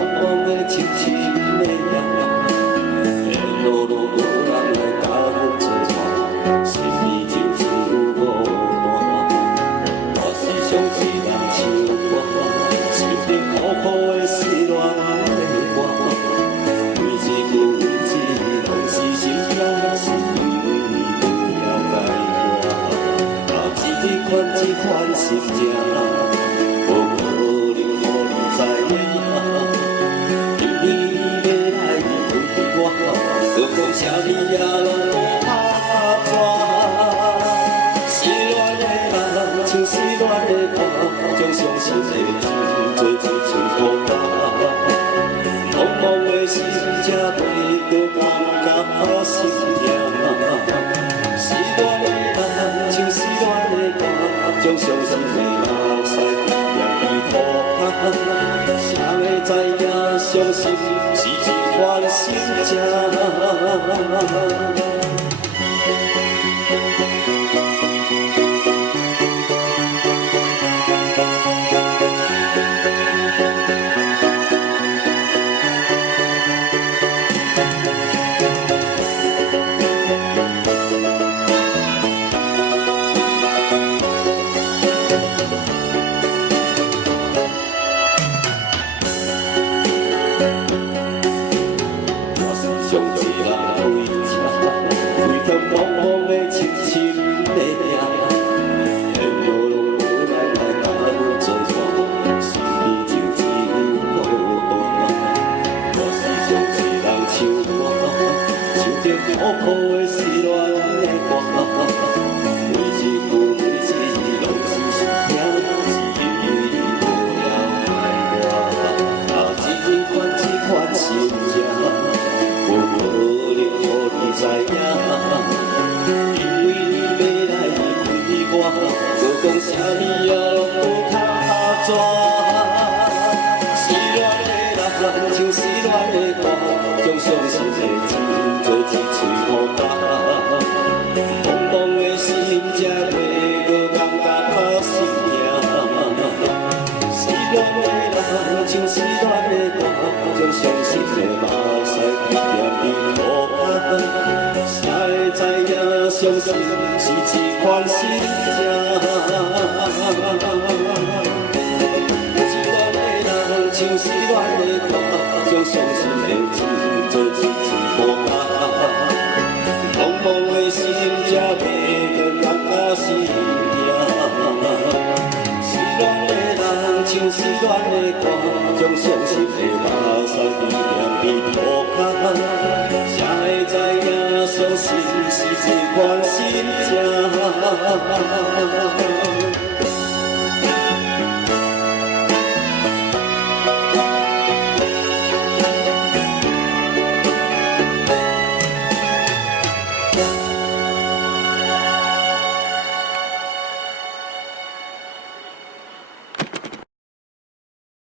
茫的深深的夜，沿路拢无人来甲阮作伴，心里真有孤单。我是上一人唱歌，心里苦苦的失恋的歌，每一句每一字拢是心痛，是因为你不了解我，这款心情。 啥物也拢无拍纸，失恋的人唱失恋的歌，将伤心的情做一寸孤单。茫茫的心才袂搁感觉心痛。失恋的人唱失恋的歌，将伤心的目屎染去涂骹。谁会知影伤心是一款心情？ 苦苦的失恋的歌，每一句每一字拢是心痛，是因为你不了解我。这款心情，我无能予你知影，因为你要来陪我，各讲啥物也拢无通做。失恋的人唱失恋的歌，将伤心的情。 做一嘴好干，茫茫的心才袂搁感觉心痛。失恋的人唱失恋的歌，将伤心的目屎点点涂骹。谁会知影伤心是一款心情？失恋的人唱失恋的歌，将伤心的情做一嘴好干。 茫茫的心才袂搁感觉心痛。失恋的人唱失恋的歌，将伤心的目屎点点涂骹。谁会知影伤心是一款心情？